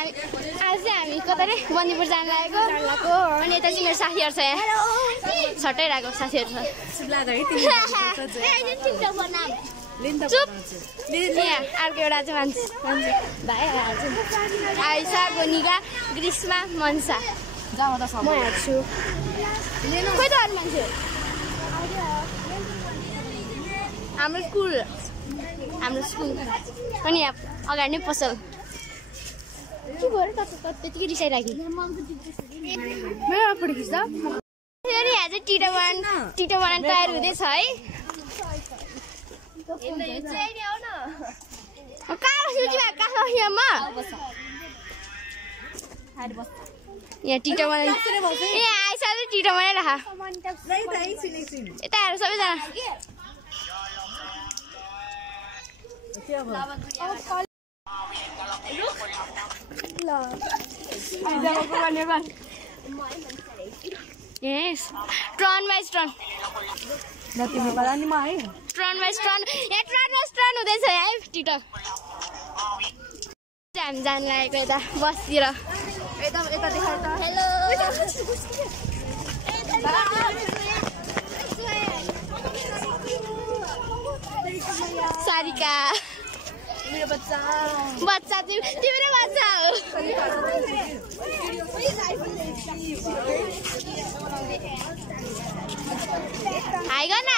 हामी कता रे बन्दीपुर जान लागेको अनि यता चाहिँ मेरो साथीहरु छ यहाँ छट्टै राको साथीहरु छ अर्को एउटा चाहिँ मान्छे भाइ आइसा गोनिका ग्रीष्मा मनसा म हेर्छु खोइ त अरू मान्छे हाम्रो स्कुल पनि यहाँ अगाडि नै पसल के भयो र त्यतिकै रिसाइराखी यहाँ चाहिँ टिटो बनाउन तयार हुँदैछ है यहाँ टिटो बनाइ आइसा टिटो बनाइराख यता हेर सबैजना Yes, turn by turn. तिम्रो पालानीमा है Turn by turn. यहाँ turn by turn हुँदैछ है टिटो हामी जान लागेको यता बसतिर यता देखाउ त हेलो सारिका मेरो बच्चा तिम्रो बच्चा हो हाय गर्न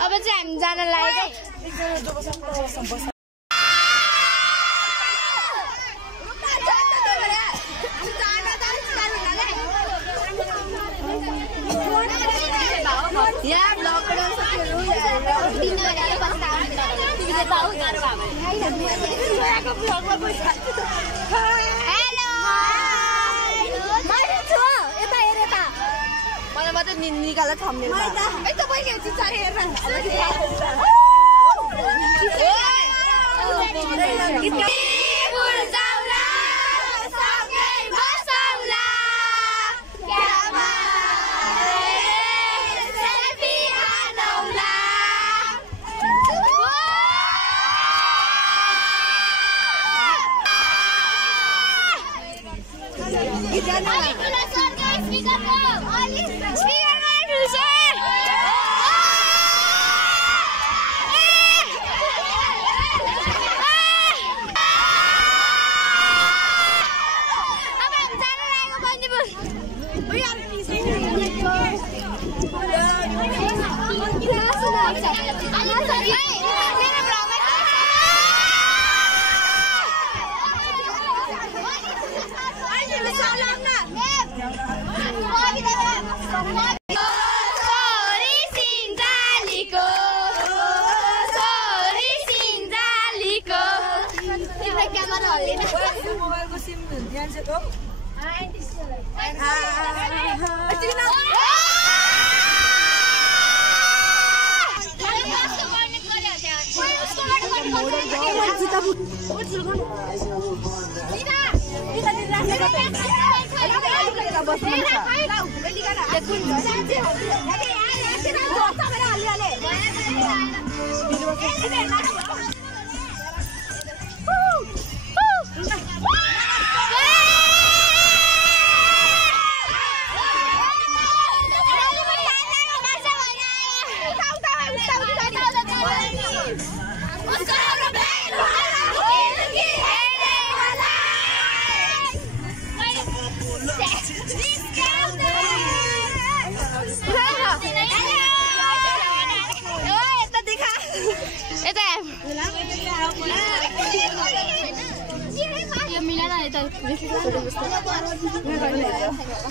अब चाहिँ हामी जान लागेको निकाला थम्ने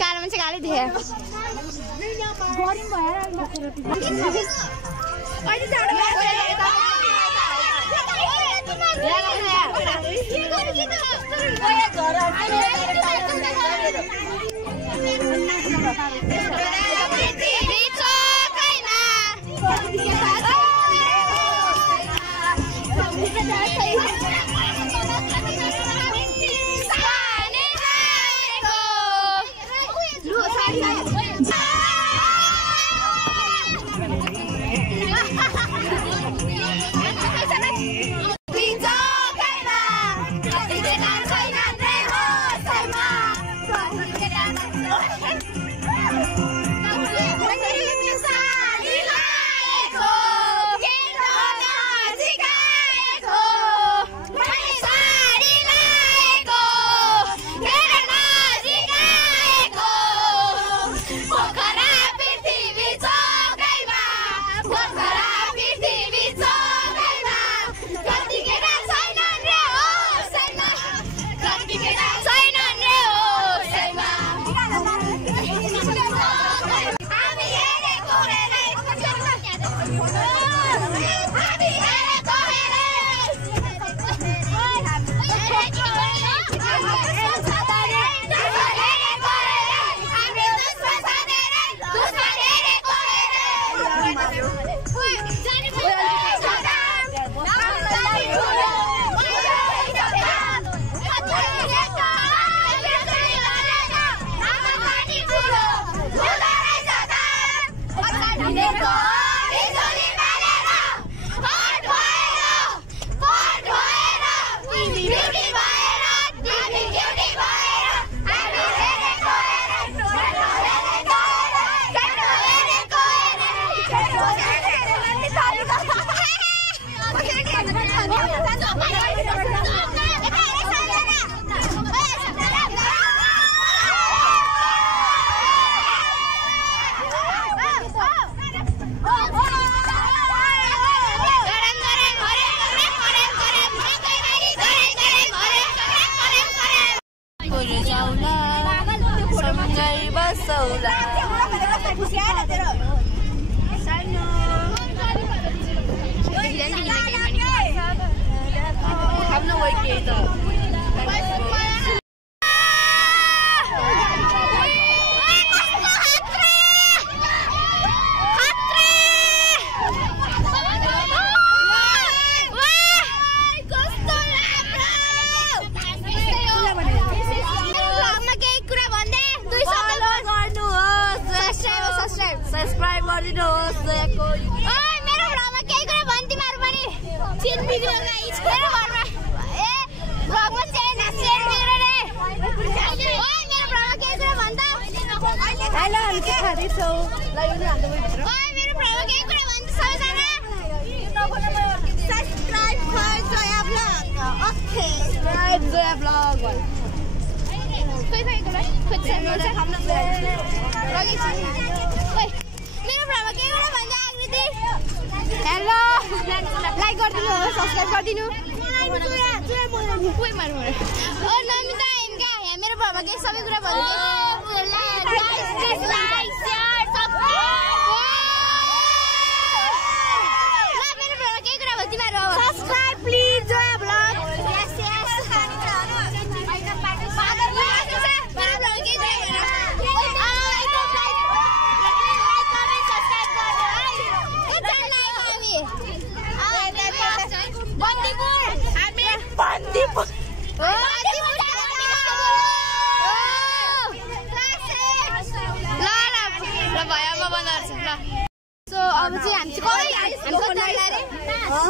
कालो मान्छे कालै देखे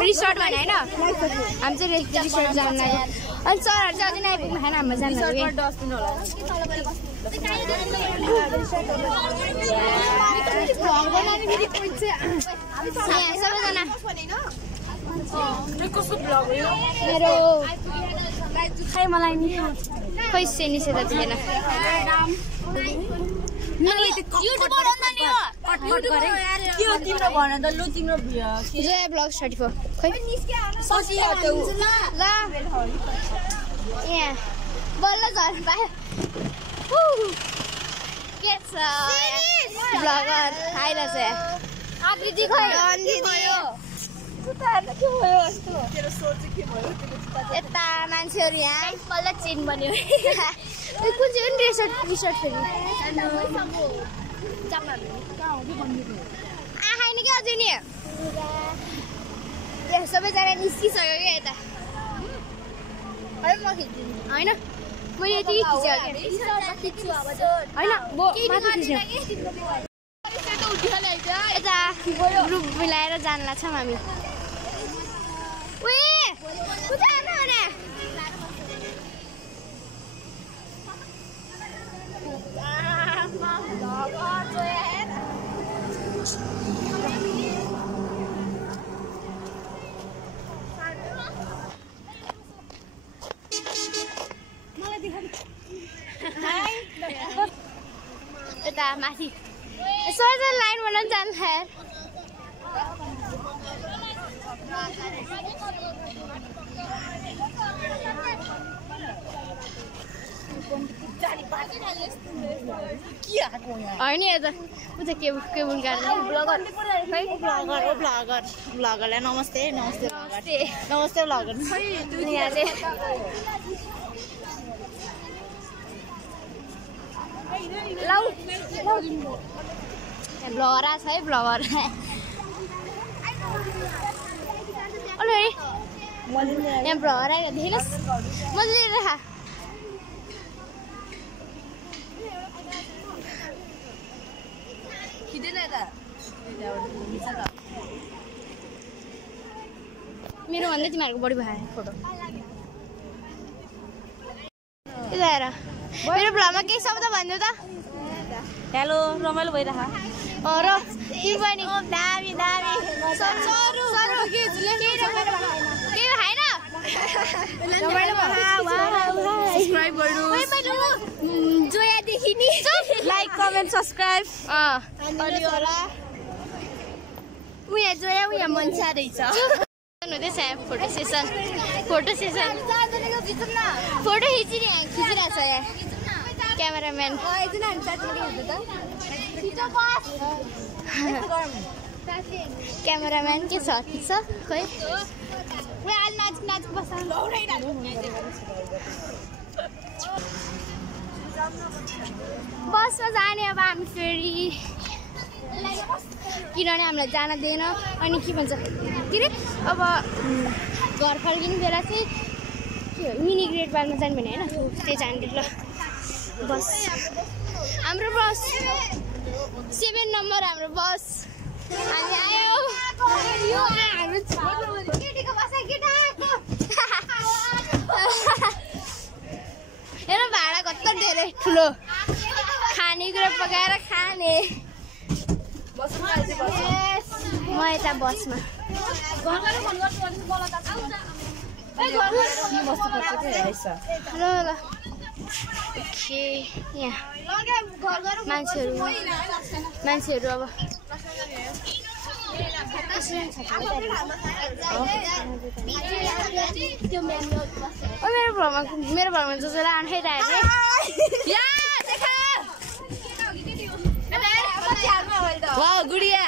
रिसोर्ट भने हैन हामी चाहिँ रिसोर्ट जान लाग्यो अनि सरहरु चाहिँ अझै आइपुग्नु भएन हाम्रो जान लाग्यो सबैजना मेरो खै मलाई नि खै सेनी से त थिएन युट्युब बनाउन नि हो कट गरे त्यो तिम्रो भन त लु तिम्रो जय ब्लग 34 खै ससी आउँछ ल यहाँ बल्ल झर्न पायो के छ ब्लगर आइरहेछ आकृति खै यता मान्छेहरू यहाँ बल्ल चेन बन्यो कुन चाहिँ टी सर्ट फेरि आखाइने क्या अझै नि सबैजना निस्किसक्यो क्या यता म खिच्दिनु होइन मैले यति खिच्यो होइन यता ग्रुप मिलाएर जान लाग्छौँ हामी यता माथि सोझै लाइन बनाउन जान्छ होइन यता उता केबुल काट्ने ब्लगरलाई नमस्ते नमस्ते ब्लगर यहाँले ब्लगर छ है ब्लगर यहाँ ब्लगर आएर देख्नुहोस् मजाले राख मेरो भन्दा तिमीहरूको बढी भयो फोटो ल्याएर मेरो भ्लगमा केही शब्द भन्नु त हेलो रमाइलो भइरह र तिमी पनि दामी दामी जोयादेखि नि लाइक कमेन्ट सब्सक्राइब उया जोया उया मन्सा रहेछ हुँदैछ फोटो सेसन फोटो खिचिरहेको छ यहाँ क्यामेराम्यान क्यामेराम्यान के छ ठिक छ खोइ आज नाच बस बसमा जाने अब हामी फेरि किनभने हामीलाई जान दिएन अनि के भन्छ के अरे अब घर फर्किने बेला चाहिँ के हो मिनी ग्रेड बालमा जाने भने होइन त्यही जाने ल बस हाम्रो बस 7 नम्बर हाम्रो बस हामी आयो हेर भाडा कत्रो धेरै ठुलो खानेकुरा पकाएर खाने म यता बसमा ल ल ओके यहाँ मान्छेहरू अब मेरो भ्लगमा जो जो आउनु खाइरहेको वाह गुडिया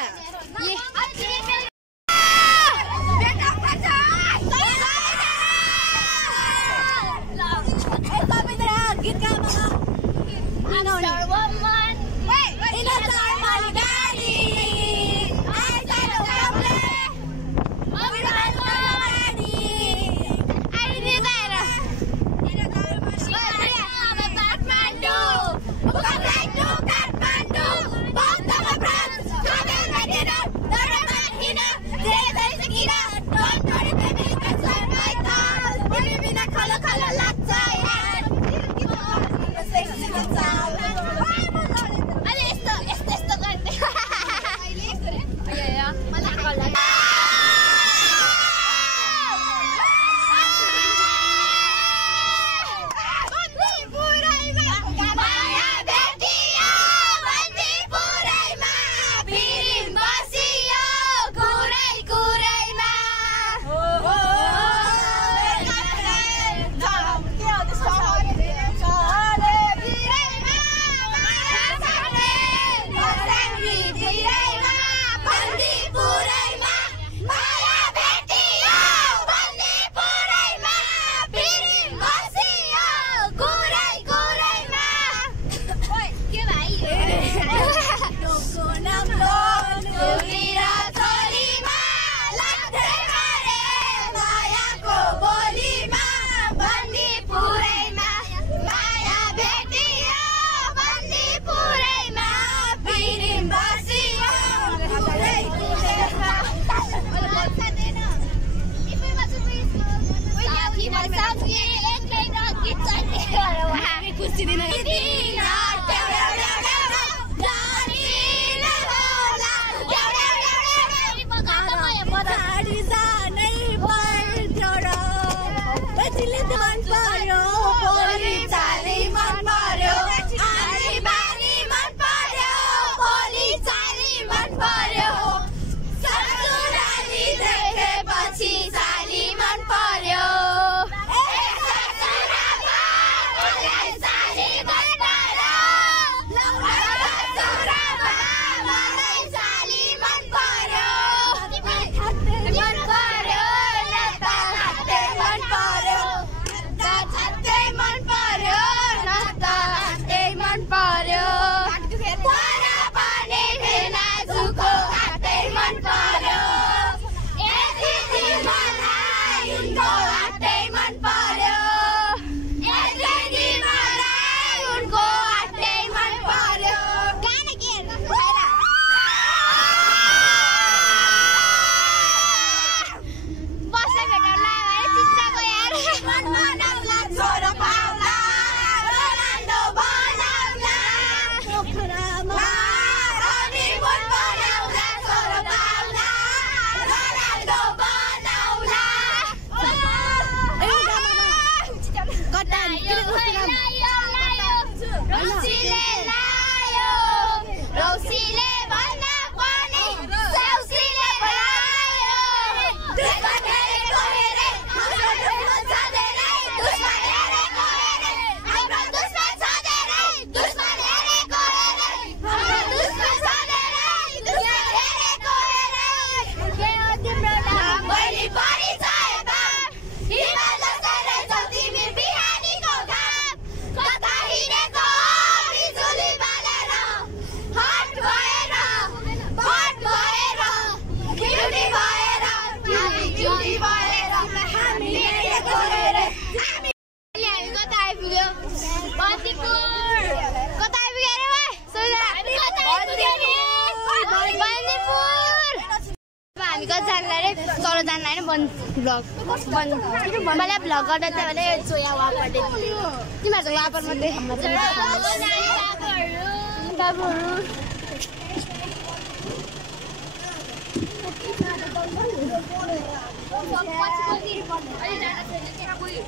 मलाई भ्लग गर्दा चाहिँ भने जोया वापरले तिमीहरू वापर मात्रै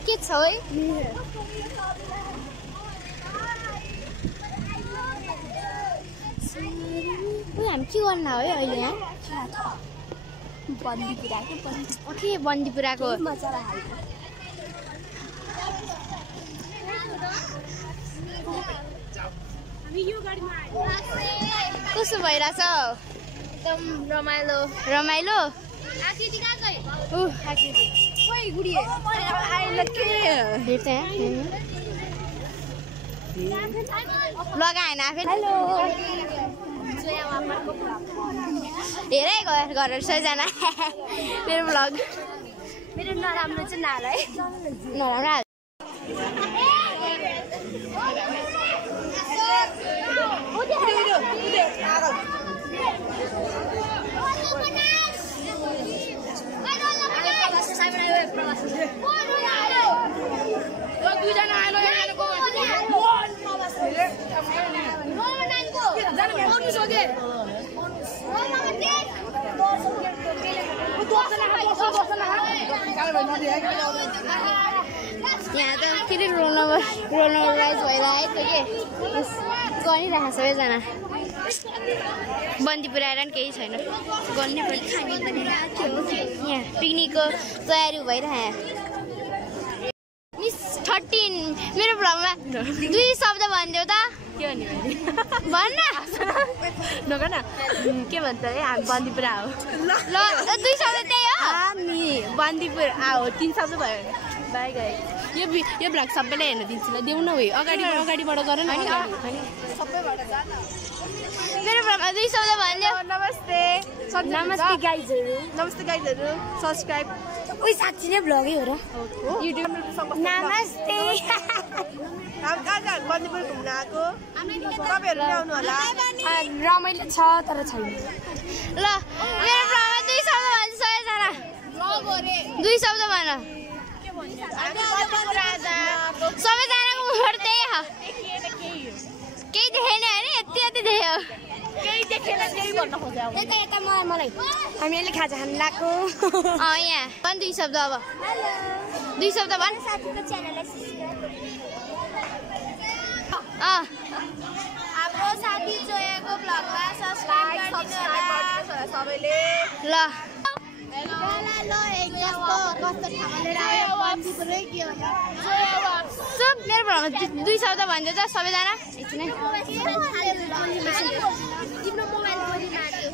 के छ है हामी के गर्न हो है अहिले यहाँ बन्दीपुराको कस्तो भइरहेछ एकदम रमाइलो रमाइलो लगाएन आफै धेरै गरेर सबैजना मेरो भ्लग मेरो नराम्रो चाहिँ नाल है नराम्रो यहाँ त फेरि रोनराइज भइरहेको थियो के गरिरहेको सबैजना बन्दीपुर आएर पनि केही छैन गर्ने पनि यहाँ पिकनिकको तयारी भइरहेको मिस 13 मेरो भ्लगमा 2 शब्द भनिदेऊ त के भन्ने भन्न नगर्न के भन्छ है हामी बन्दीपुर आओ ल 2 शब्द त्यही हो हामी बन्दीपुर आओ 3 शब्द भयो बाई गए यो भ्लग सबैले हेर्न दिन्छु ल देऊ न उयो अगाडिबाट गर न सबैबाट जान मेरो भ्लगमा 2 शब्द भनिदेऊ नमस्ते गाइजहरु सब्स्क्राइब उही साँच्ची नै भ्लगै हो र युट्युब नमस्ते हामी कहाँ जानु बन्दीपुर घुम्न आएको तपाईहरु पनि आउनु होला रमाइलो छ तर छैन ल मेरो भ्लगमा 2 शब्द भन्छ सबैजना 2 शब्द भन सबैजनाको मुखबाट त्यही हो केही देखेन अरे यति देख्यो केही देखेन त्यही भन्न खोज्यो यता मलाई हामी अहिले खाजा खान लाग्यो यहाँ भन् 2 शब्द अब 2 शब्द भन् साथीको च्यानललाई हाम्रो साथी जोयाको ब्लगमा सब्स्क्राइब गरिदिनु होला सबैले ल मेरो भ्रममा 2 शब्द भन्छ त सबैजना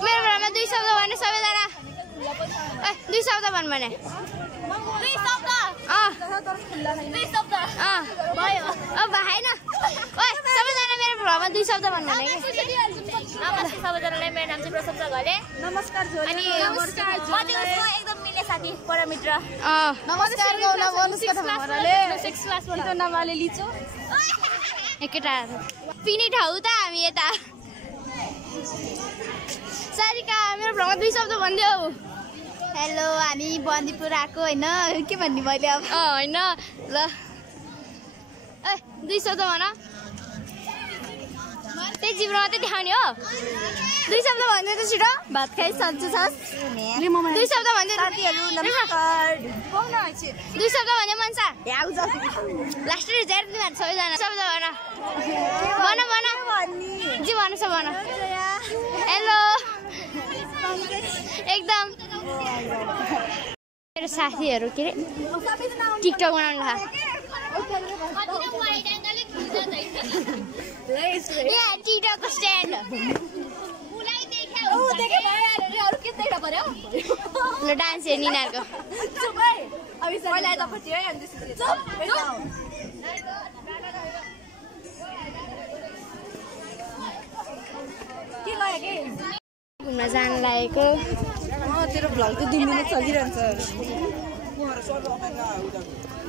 मेरो भ्रममा 2 शब्द भन्नु सबैजना 2 शब्द भन् भने 2 शब्द भयो अब हैन ओइ सबैजना मेरो भ्रममा 2 शब्द भन् भने नमस्कार सबैजनालाई मेरो नाम चाहिँ प्रशंसा घले नमस्कार जोली अनि नमस्कार जोली एकदम मिल्ने साथी परमित्र नमस्कार गौला अनुष्का थापाले 6 क्लास पढ्दै नामले लिचो एकटा पिने ठाउँ त हामी यता सारिका मेरो भ्रममा 2 शब्द भन्दियौ हेलो हामी बन्दीपुर आएको हैन के भन्ने मैले अब हैन ल ए 2 शब्द भन त्यही जिब्रो मात्रै देखाउने हो 2 शब्द भन्दै त छिटो भात खाइ सन्चो छस् 2 शब्द भन्दै साथीहरु नमस्कार बोल्न आइछ 2 शब्द भन्दै मनसा याउ जस लास्ट रिजल्ट दिनु सबैजना शब्द भन भन्नी जी भन्नु छ भन हेलो एकदम मेरो साथीहरु के रे टिकटक बनाउनु ला यहाँ टिकटकको स्ट्यान्ड ल डान्स हेर्ने यिनीहरूको घुम्न जान लागेको तेरो भ्लग त दिनदिनै चलिरहन्छ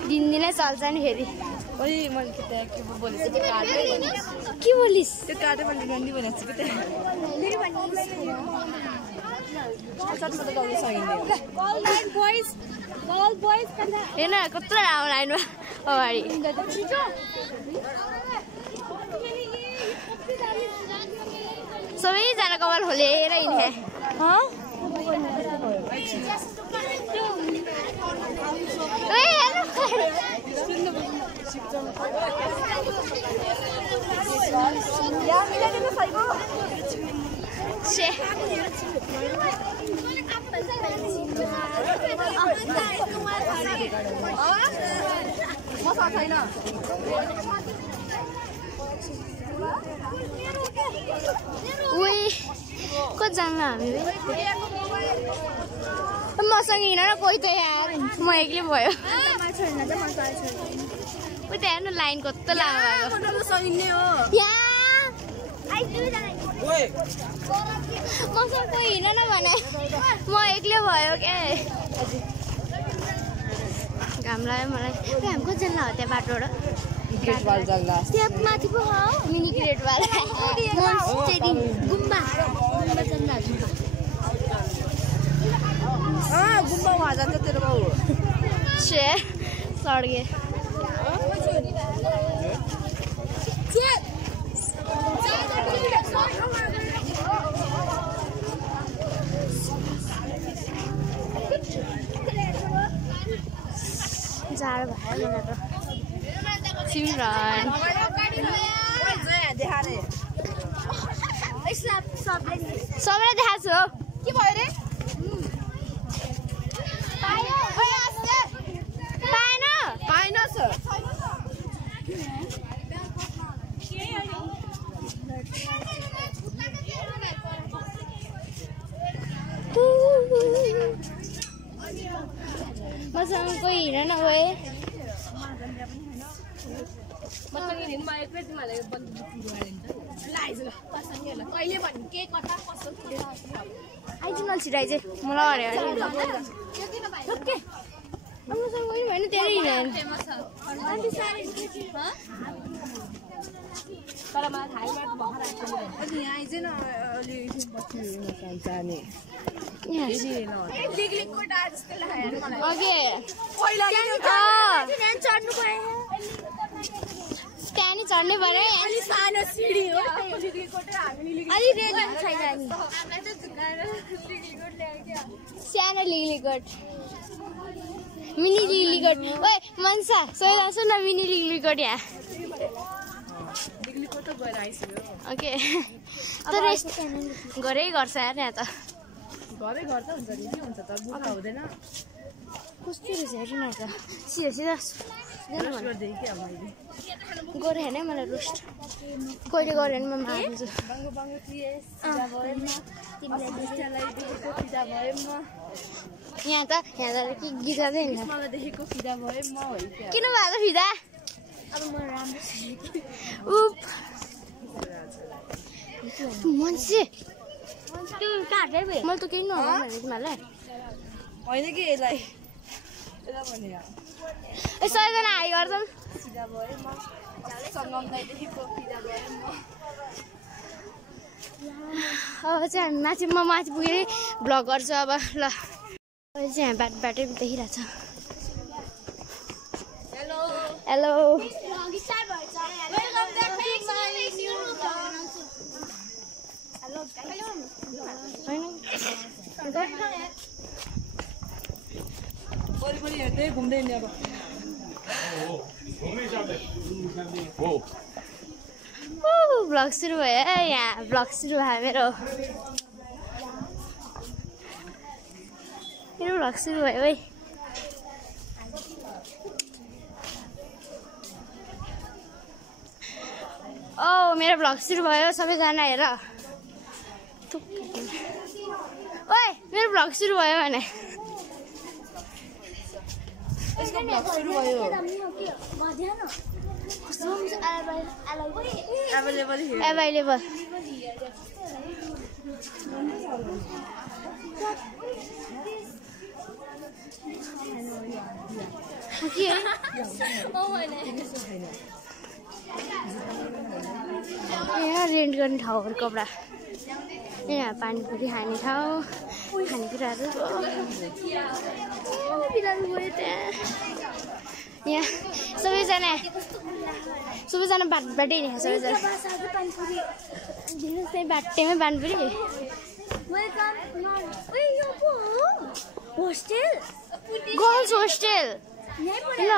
दिनदिनै चल्छ नि फेरि ओइ मैले के बोलिस के बोलिस त्यो काटे मैले गन्दी भनेको छु के हेर्न कत्रो राम्रो लाइनमा अगाडि सबैजना कपाल खोलेर हिँड्थे कतिजना हामी मसँग हिँड न कोही त यार म एक्लै भयो उता हेर्नु लाइन कस्तो लामो मसँग कोही हिँड न भने म एक्लै भयो क्या घाम लाग्यो मलाई घाम कतिजना हो त्यहाँ बाटोबाट त्यहाँ माथि पो हो मिनी ग्रेट वाला गुम्बा गुम्बा वहाँ जान्छ तेरो बाउ सड्के जाडो भयो मलाई त सिमरन सबैलाई देखाएको छु के भयो रे पाएन सर मसँग कोही हिँड न गए आइज छिराइ चाहिँ मलाई होइन धेरै तर मलाई थाहा त्यहाँ चढ्नै पर्यो सानो सिडी हो अलि रेलिङ छैन सानो लिलीकोट मिनी लिलीकोट ओए मनसा सोइला सुन मिनी लिलीकोट यहाँ ओके तर घरै गर्छ यार यहाँ त घरै गर्छ हुन्छ नि के हुन्छ त बुझ्नु हुँदैन कस्तो रहेछ हेर्नु न त सिधा सिधा गरे होइन मलाई रोस्ट कहिले गऱ्यो भने म मार्छु यहाँ त के गीत गाउँदै हिँड्छ किन भएको फिदा उप मान्छे मैले त केही नभए भने तिमीहरूलाई होइन कि यसलाई सबैजना हाई गर्छन् अब चाहिँ हामी माथि म माथि पुगेर भ्लग गर्छु अब ल अहिले चाहिँ हामी बाटै देखिरहेको छ हेलो वरिपरि हेर्दै घुम्दै हिँड्ने अब भ्लग सुरु भयो है यहाँ भ्लग सुरु भयो मेरो भ्लग सुरु भयो है ओ मेरो भ्लग सुरु भयो सबैजना हेर ओए मेरो भ्लग सुरु भयो भने एभाइलेबल यहाँ रेन्ट गर्ने ठाउँहरू कपडा यहाँ पानीपुरी खाने ठाउँ खानेकुराहरू गयो त्यहाँ यहाँ सबैजना बाटै नि सबैजना बाटैमै पानीपुरी गर्ल्स होस्टेल ल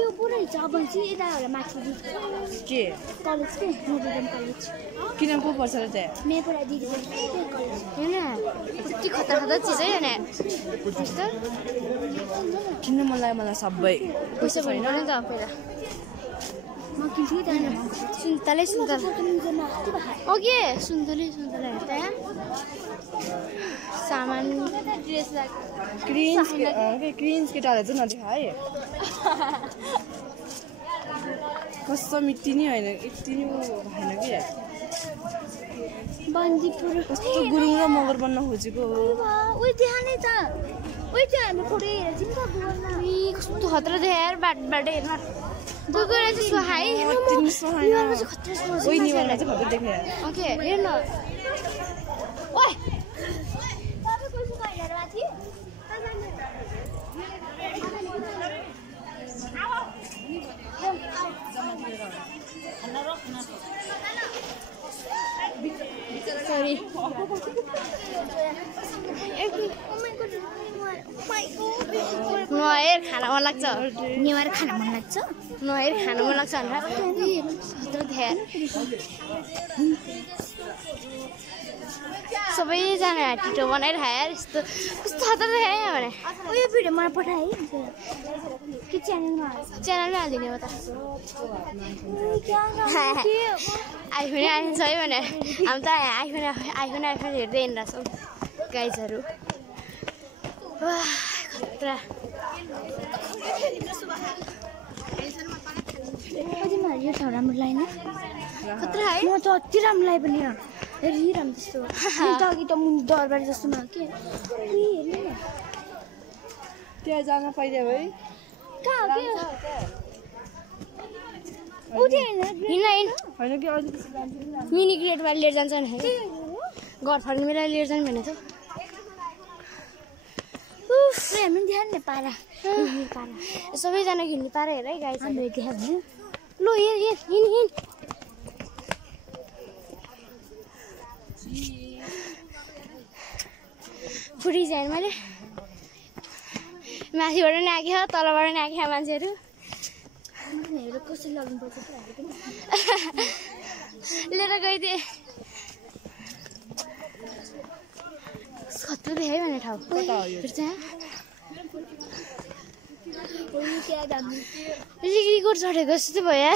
यो पुरै छ बन्छ यता माथि के कलेज के नोटेडम कलेज किन को पर्छ र त्यहाँ मेपुरा दिदी कलेज हैन कति खतरा चिज है हैन त्यस्तो किन्न मन लाग्यो मलाई सबै पैसा छैन नि त पहिला म किन्छु त सुन्तले ओके सुन्तले हेर्दा सामान ड्रेस लाग क्रिन्स केटाले चाहिँ नदेखा है कस्तो मिट्टी नि होइन यति नि होइन कि बन्दीपुर कस्तो गुरुङ र मगर बन्न खोजेको हो उही त्यहाँ नै त उही त्यो हामी फोटो हेरेको थियौँ नि त कस्तो खतरा देखायो यार बाटै हेर्न गएर चाहिँ सुहाई ओके हेर्न ओए सरी नुहाएर खाना मन लाग्छ नुहाएर खाना मन लाग्छ नुहाएर खाना मन लाग्छ भनेर सबैजना टिटो बनाएर खायो यस्तो कस्तो खतरा देखायो यहाँ भने उयो भिडियो मलाई पठाए के च्यानलमै हालिदिने हो त आइफोन छ है भने हामी त आइफोन हेर्दै हिँडिरहेछौँ गाइजहरू खतरा यो ठाउँ राम्रो लागेन खतरा है म त अति राम्रो लाग्यो पनि हेरिरहनु त्यस्तो त अघि त मुनि दरबार जस्तोमा के हेर्नु त्यहाँ जान पाइदियो है कहाँ हो मिनी ग्रेडमा लिएर जान्छ भने घर फर्किने बेला लिएर जाने भने त पारा सबैजना घिर्ने पारा हेर है गाई लो हिँड फुटी जाने मैले माथिबाट नि आएको तलबाट नि आएको मान्छेहरू कसरी लग्नुपर्छ लिएर गइदिए खत्रो देखाइ भन्ने ठाउँ लिग्रीकोट चढेको जस्तो भयो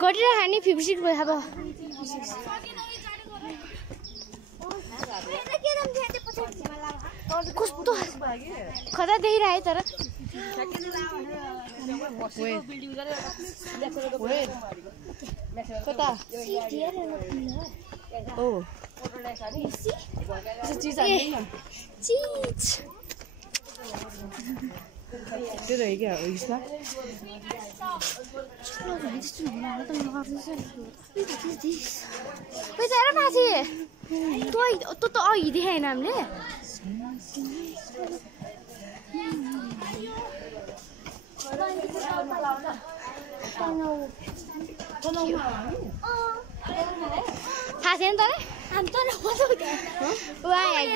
गरिरह नि 56 भयो अब कस्तो खतरा देखिरहे तर त्यो रह्यो क्या यसमा माथि त अघि देखाएन हामीले थाहा थिएन तर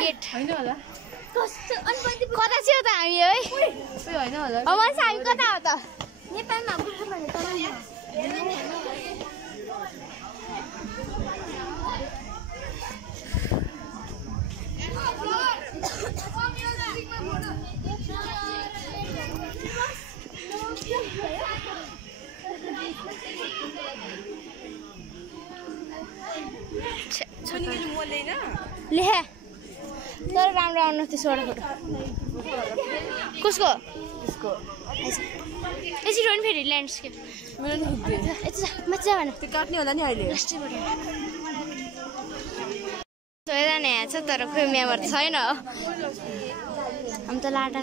गेट होइन होला कता छियौ त हामी है होइन होला मान्छे हामी कता हो त नेपालमा लेखे तर राम्रो आउनु त्यसबाट फोटो कसको यसरी हो नि फेरि ल्यान्डस्केप मेरो नि हुँदैन मजा भन त्यो काट्ने होला नि अहिले सबैजना यहाँ छ तर खोइ मेम्बर छैन हामी त लाटा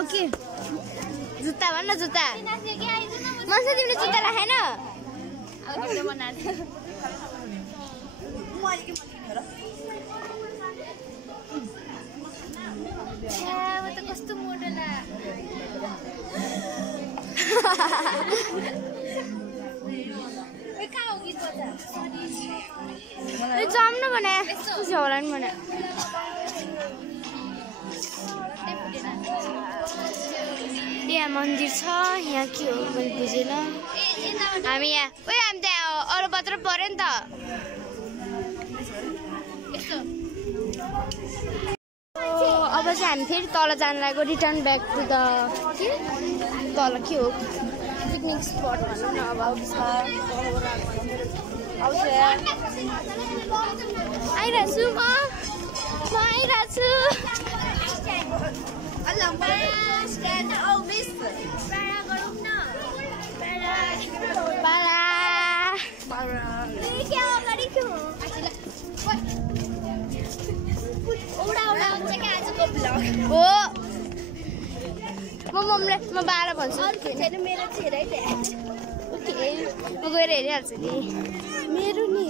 ओके जुत्ता भन्न जुत्ता मान्छे तिमीले जुत्ता राखेन कस्तो मोडल जाऊँ न भने खुसी होला नि भने यहाँ मन्दिर छ यहाँ के हो मैले बुझेन हामी यहाँ हामी त अरू पत्र पर्यो नि त अब चाहिँ हामी फेरि तल जान लागेको रिटर्न ब्याक टु द तल के हो पिकनिक स्पट भनौँ न अब आइरहेको छु म आइरहेको छु म बाह्र भन्छु म गएर हेरिहाल्छु नि मेरो नि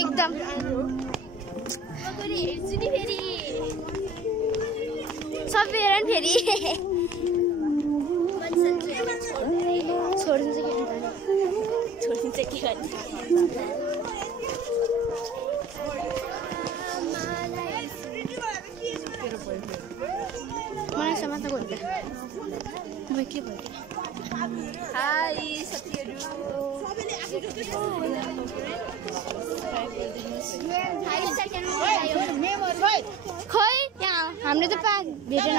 एकदम सबै हेर नि फेरि छोडिदिन्छ के गर्ने मलाई समात्न गयो म के भयो हाई साथीहरु खै यहाँ हामीले त भेटेन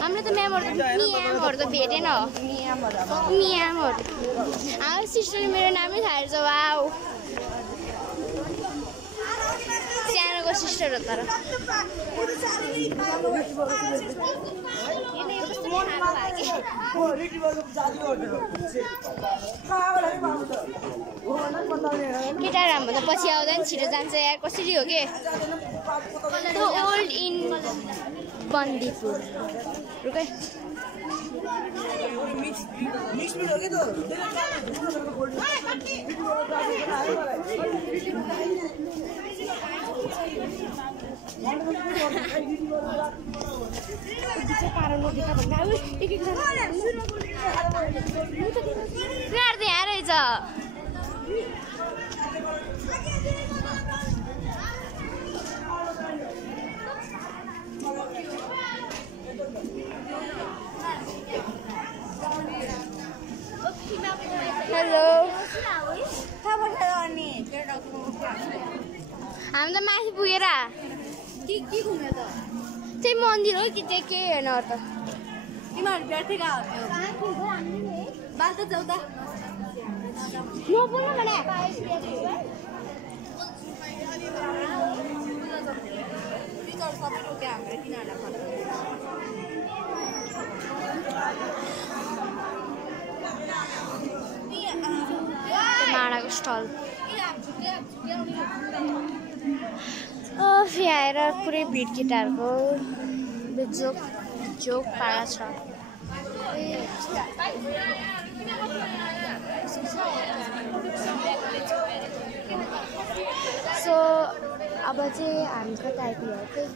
हामीले त म्यामहरु त भेटेन म्यामहरु सिस्टरले मेरो नामै थाहा छ वाउ सानोको को सिस्टर हो तर केटा राम्रो त पछि आउँदैन छिटो जान्छ यार कसरी हो के ओल्ड इन बन्दीपुर रुकै यहाँ रहेछ हेलो हामी त माथि पुगेर के घुम्यो त त्यही मन्दिर हो कि त्यो के हेर्न हो त तिमीहरू व्यर्थेका हो बाल त जाऊ त नबोल्नु भने सबै रोक्यो हाम्रो तिनीहरूलाई माडाको स्टल आएर पुरै भिड केटाहरूको जोक पारा छ सो अब चाहिँ हामी कता आइपुग्यो त्यही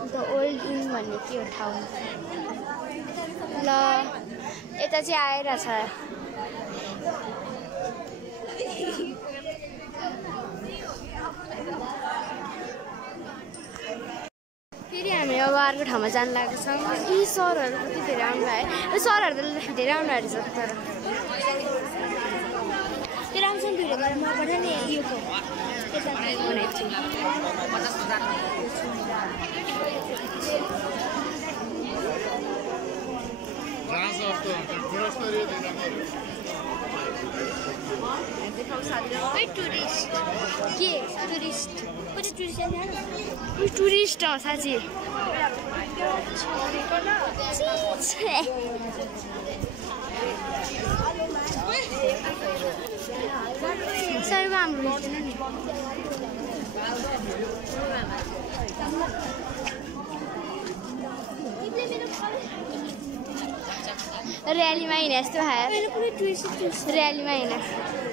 अन्त ओल्ड इन भन्ने के हो ठाउँ ल यता चाहिँ आइरहेछ फेरि हामी अब अर्को ठाउँमा जानु लागेको छौँ यी सरहरू कति धेरै आउनु भयो सरहरू त धेरै आउनु रहेछ तर त्यो राम्रोसँग भिडियो गरेर म पठाउने यो टुरिस्ट के टुरिस्ट कति टुरिस्ट हो साँच्ची सबैको हाम्रो र्यालीमा हिँडे जस्तो खायो र्यालीमा हिँड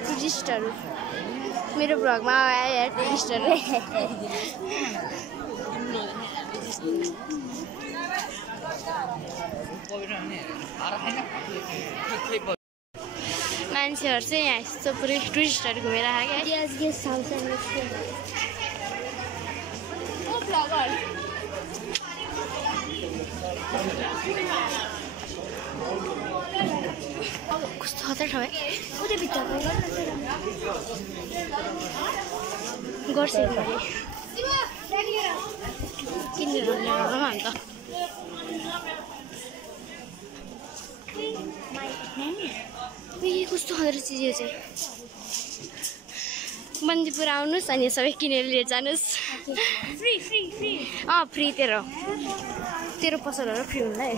टुरिस्टहरू मेरो भ्लगमा आयो यार टुरिस्टहरू मान्छेहरू चाहिँ यहाँ यस्तो पुरै टुरिस्टहरू घुमेर आयो क्या कस्तो खतरा ठाउँ है उतै भित्र गर्छ किनेर हामी त कस्तो खतरा चिज यो चाहिँ बन्दीपुर आउनुहोस् अनि सबै किनेर लिएर जानुहोस् फ्री तेरो पसलहरू फ्री हुन्छ है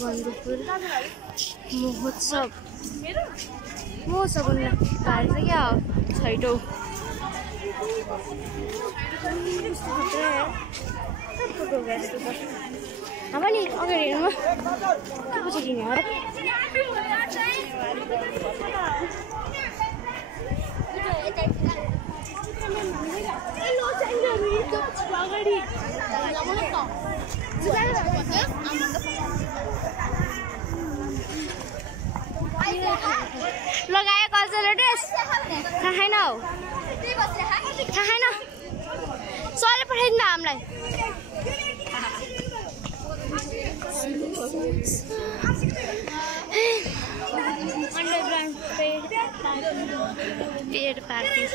बन्दीपुर महोत्सव गाडी चाहिँ क्या छैटौँ अब नि अगाडि हेर्नु के पछि किने हो लगायो कल्चरल ड्रेस थाहा छैन हौ थाहा छैन सरले पठाइदिनु हामीलाई अन्डरग्राउन्ड पेड पार्किङ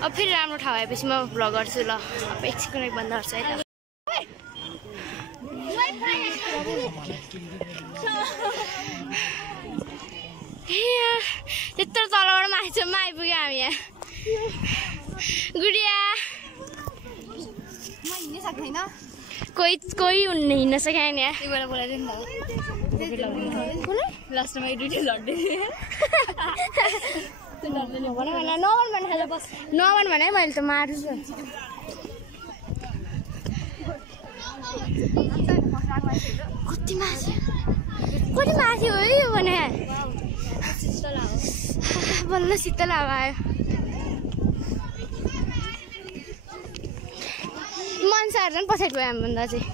अब फेरि राम्रो ठाउँ आएपछि म भ्लग गर्छु ल अब एकछिन बन्द गर्छु है त त्यत्रो तलबाट माथिसम्म आइपुग्यो हामी यहाँ गुडिया म हिँड्न सक्दैन कोही हिँड्न सकेन यहाँ एकबाट बोलाइदियो नि त लास्टमा दुईटै लड्दै नभन भने मैले त मार्छु कति माथि हो यो भने बल्ल शीतल हावा आयो मनसाहरू झन् पछाडि गयो हामीभन्दा चाहिँ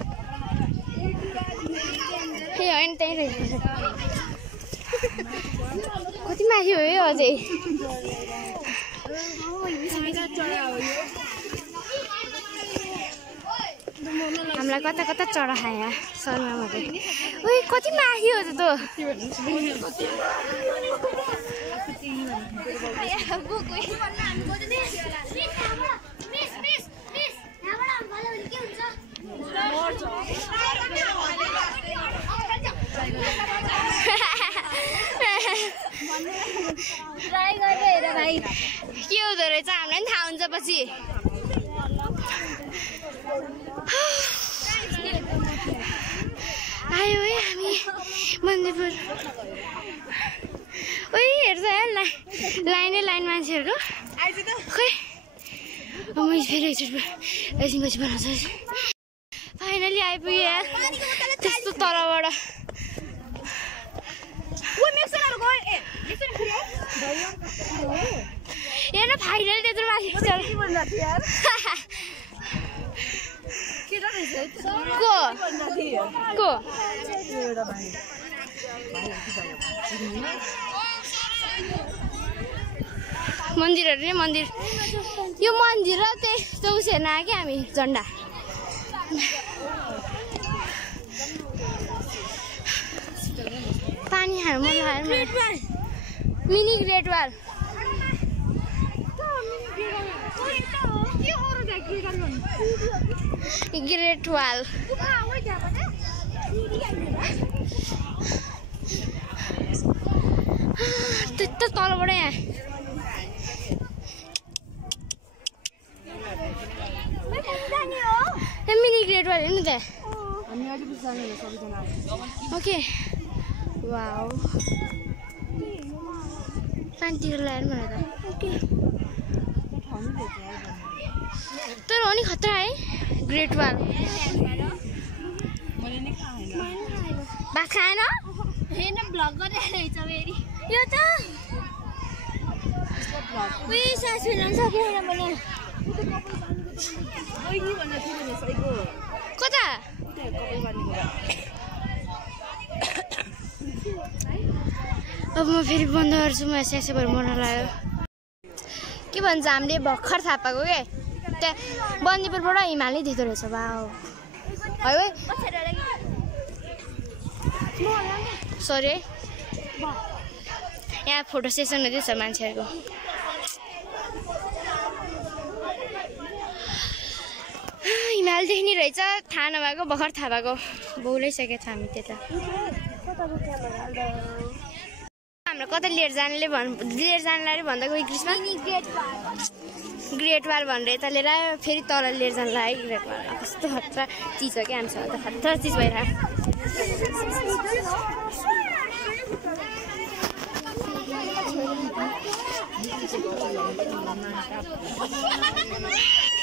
ए होइन त्यहीँ रहेछ कति माथि हो यो अझै हामीलाई कता कता चढा खायो शर्मामध्ये उयो कति माथि हो त के हुँदो रहेछ हामीलाई पनि थाहा हुन्छ पछि आयो है हामी मन्दिरपुर ओइ हेर्छ यार लाइनै लाइन मान्छेहरूको खोइ मैले फेरि एकचोटि बनाउँछु फाइनली आइपुग्यो यार त्यस्तो तलबाट हेर फाइनली त्यत्रो माथि को मन्दिरहरू नै मन्दिर यो मन्दिर र त्यस्तो उस हेर्न आयो क्या हामी झन्डा पानी खानु मन लाग्यो mini great wall great wall त्यत्रो तलबाट यहाँ मिनी ग्रेट वाल हेर्नु त ओके वाउ पानीतिर ल्याएर मलाई त तर हो नि खतरा है ग्रेट वाल भात खाएन हेर्न भ्लग गरिरहेछ फेरि यो त उयो सास फेर्न सकेन मैले कता अब म फेरि बन्द गर्छु म स्यासे भएर मन लाग्यो के भन्छ हामीले भर्खर थाहा पाएको के त्यहाँ बन्दीपुरबाट हिमालय देख्दो रहेछ वाउ है सरी है यहाँ फोटो सेसन हुँदैछ मान्छेहरूको हिमाल देख्ने रहेछ थाहा नभएको भर्खर थाहा भएको बोलिसकेको छ हामी त्यता हाम्रो कता लिएर जानलाई भन्दा कोही ग्रिसमा ग्रेट वाल भनेर यता लिएर आयो फेरि तल लिएर जानु लाग्यो ग्रेट वाल कस्तो खतरा चिज हो क्या हामीसँग त खतरा चिज भइरहेको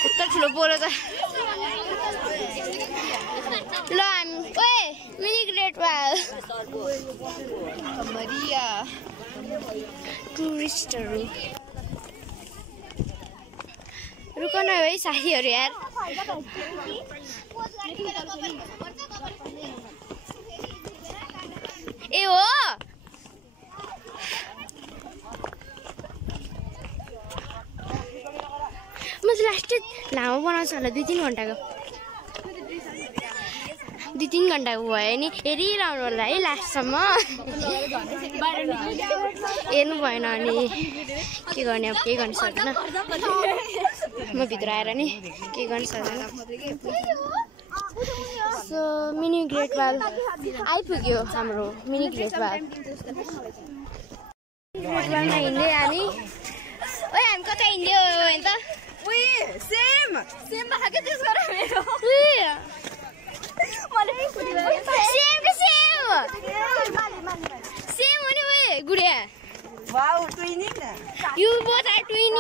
कस्तो ठुलो बोलो त ल हामी ओए मिनी ग्रेट वाल टुरिस्टहरू रुक न है साथीहरू यार ए हो म चाहिँ लास्ट लामो बनाउँछु होला 2-3 घन्टाको 2-3 घन्टा भयो नि हेरिरहनु होला है लास्टसम्म हेर्नु भएन अनि के गर्ने अब केही गर्न सक्दैन म भित्र आएर नि केही गर्न सक्दैन सो मिनी ग्रेट वाल आइपुग्यो हाम्रो मिनी ग्रेट वाल ग्रेट वालमा हिँड्दै हामी ओइ हामी कता हिँड्यो होइन त सेम भएको त्यस गरेर मेरो सेम हो नि ओए गुडिया वाउ ट्विनिङ यु बोथ आर ट्विनिङ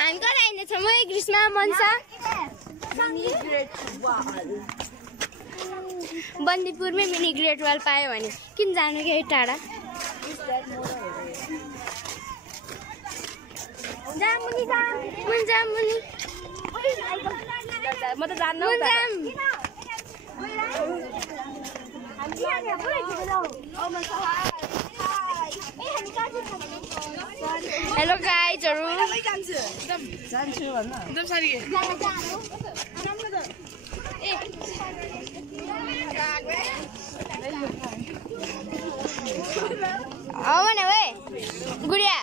हामी कता हिँड्दैछौँ है ग्रीष्मा मनसा बन्दीपुरमै मिनी ग्रेट वाल पायो भने किन जानु के टाढा म त जान्नु हेलो गाइजहरु जान्छु भन्न एकदम सरी भने ओए गुडिया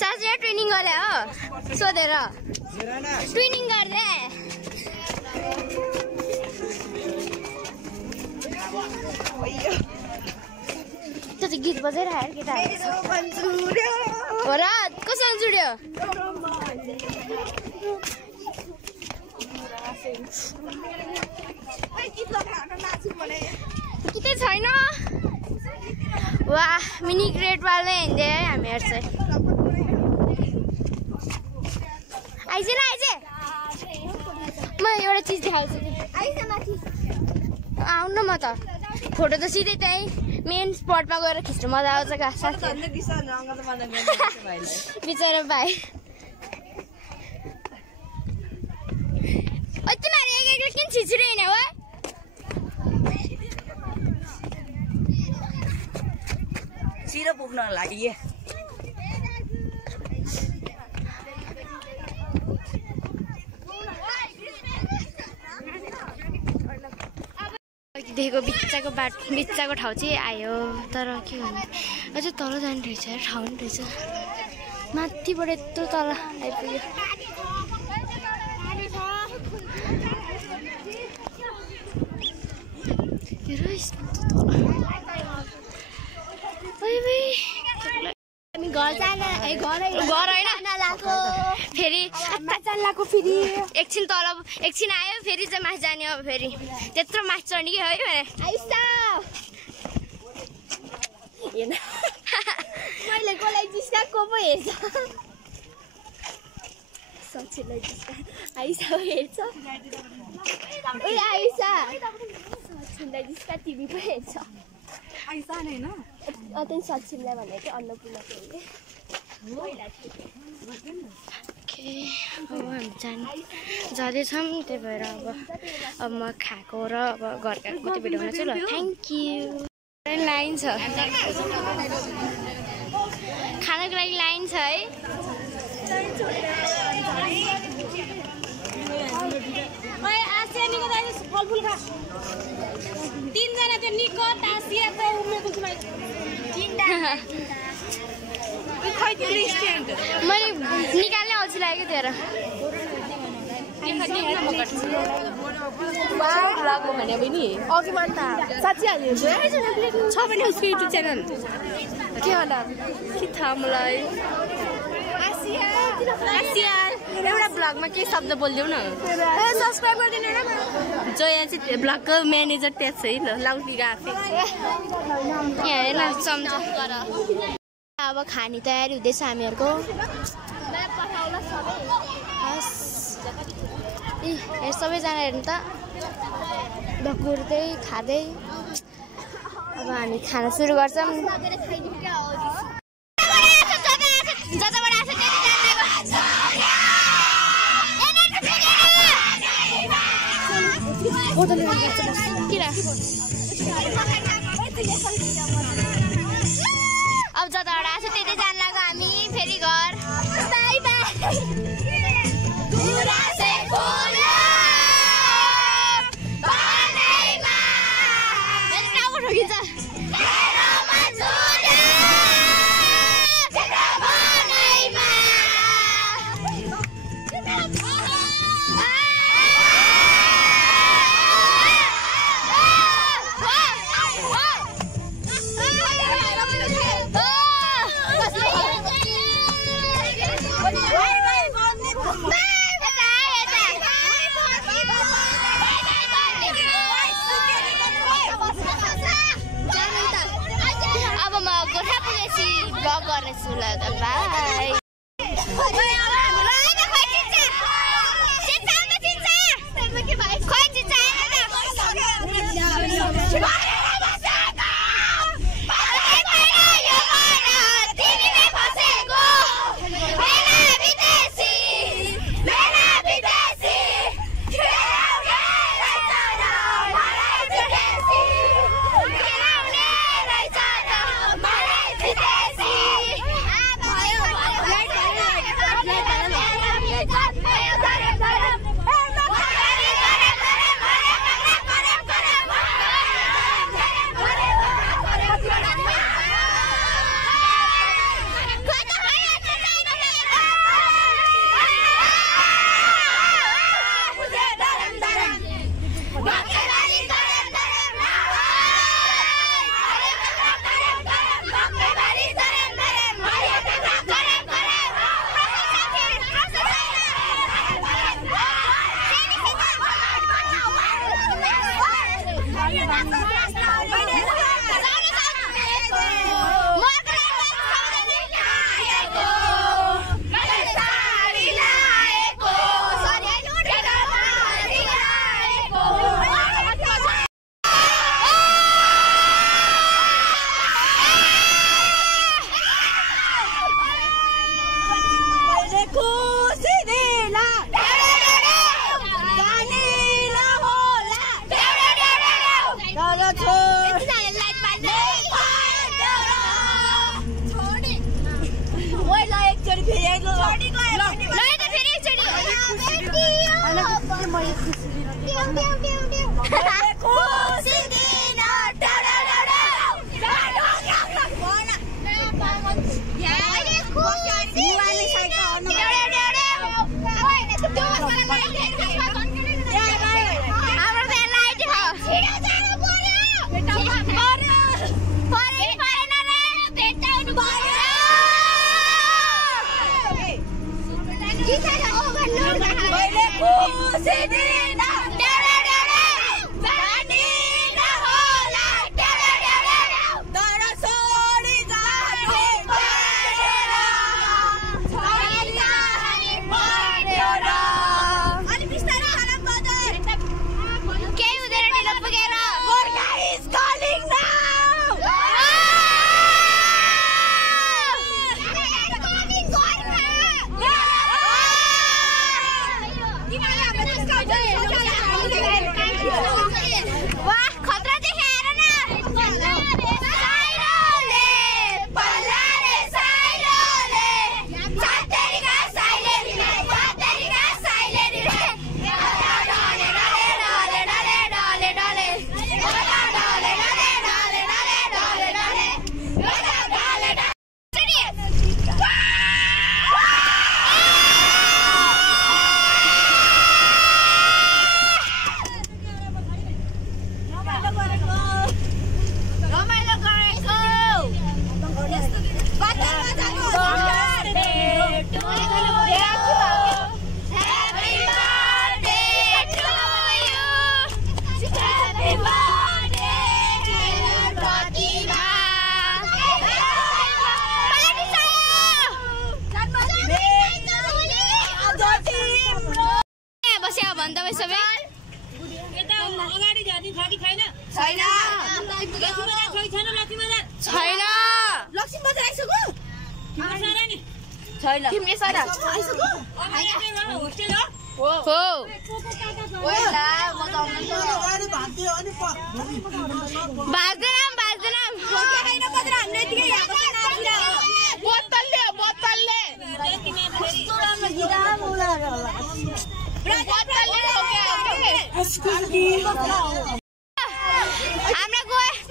साँच्चै ट्रेनिङ गरे हो सोधेर ट्रेनिङ गर्दै त्यो चाहिँ गीत बजाइरहेको केटाहरू हो र कसँग जुड्यो कितै छैन वाह मिनी ग्रेट वालमै हिँड्दै है हामीहरू चाहिँ आइज न आइज म एउटा चिज देखाउँछु आउनु म त फोटो त सिधै त्यही मेन स्पटमा गएर खिच्नु मजा आउँछ बिचरा भाइ तिमीहरू एक किन छिचिरहेन हो छिरो पुग्न लागि देखेको बिच्चाको ठाउँ चाहिँ आयो तर के भन्नु अझै तल जाने रहेछ ठाउँ नि रहेछ माथिबाट यत्रो तल आइपुग्यो फेरि एकछिन तल एकछिन आयो फेरि चाहिँ माथि जाने अब फेरि त्यत्रो माथि चढ्ने कि है मैले कसलाई जिस्काको पो हेर्छ सचिनलाई जिस्का आइसा हेर्छ ए आइसा सचिनलाई जिस्का तिमी पो हेर्छ आइसा हैन अत्यन्त सचिनलाई भनेको अन्नपूर्णको हेर्ने अब हामी जाँदैछौँ त्यही भएर अब म खाएको र अब घर गएको कति भिडियो हुन चाहिँ ल थ्याङ्क यू लाइन छ खानको लागि लाइन छ है फलफुल खा 3 जना त्यो निको तासिया त उमेको छु मैले निकाल्ने अल्छी लाग्यो तेर भने बहिनी अघि मान्ता साँच्ची हाल्यो छ भने उसको युट्युब च्यानल के होला के थाहा मलाई एउटा ब्लगमा के शब्द बोलिदेऊ न सब्स्क्राइब गरिदिनु न जया चाहिँ ब्लगको म्यानेजर त्यहाँ छ है ल लाउटी आफै यहाँ हेर चम्चा अब खाने तयारी हुँदैछ हामीहरूको सबैजना हेर्नु त ढकुर्दै खाँदै अब हामी खाना सुरु गर्छौँ अब जताबाट आएको छ त्यतै जान लाग्यो हामी फेरि घर बाई बाई फोटो खिच्छ हमरा गयो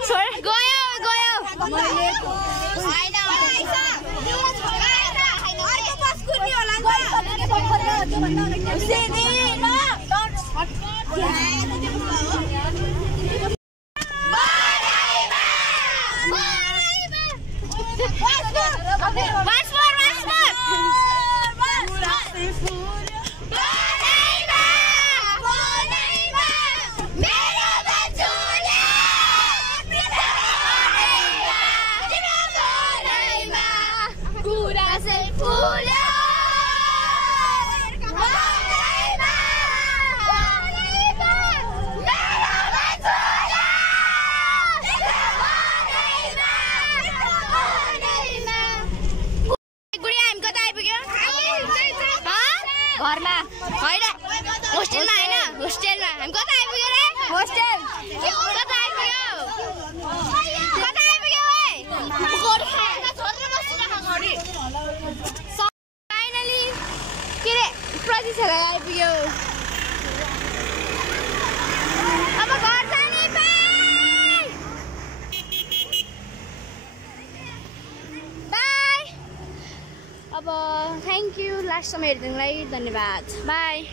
छोड घरमा होइन होस्टेलमा होइन होस्टेलमा हामी कता आइपुग्यो रे होस्टेल कता आइपुग्यो फाइनली के रे प्रतीक्षालाई आइपुग्यो अब घर जाने बाई अब थ्याङ्क यू लास्टसम्म हेरिदिनुलाई धन्यवाद बाई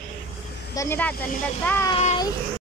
धन्यवाद बाई